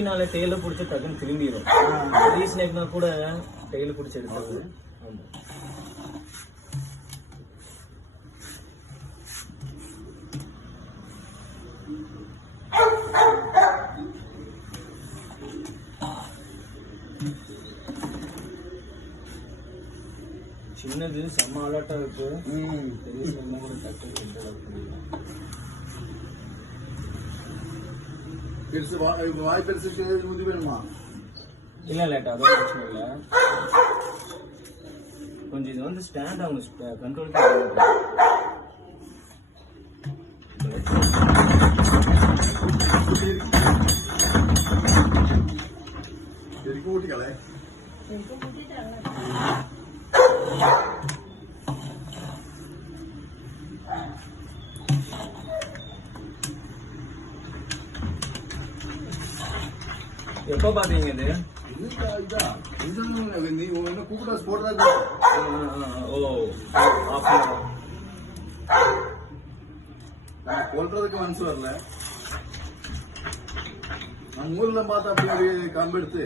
கப்பினால டெய்ல பிடிச்சி டக்குன்னு திரும்பிடும். ரீஸ்னேக்னா கூட டெய்ல பிடிச்சி எடுத்தது. ஆமா. சின்னது செம்ம அலர்ட்டா இருக்கு. பெரிய செம்ம கூட டக்குன்னு இன்டர்லாக் பண்ணிடலாம். வாய் பெருசுக்கு முந்தி வேணுமா? இல்ல லேட்டா அதான் பிரச்சனை இல்லை. கொஞ்சம் இது வந்து ஸ்டாண்ட் அவங்க கண்ட்ரோல் கூட்டிக்கலை. எப்போ பாத்தீங்க இது? நீ என்ன கூப்பிட்டா ஸ்போர்ட் கொல்றதுக்கு மனசு வரல. நம்ம ஊர்ல பார்த்தா அப்படி ஒரு கம்பெடுத்து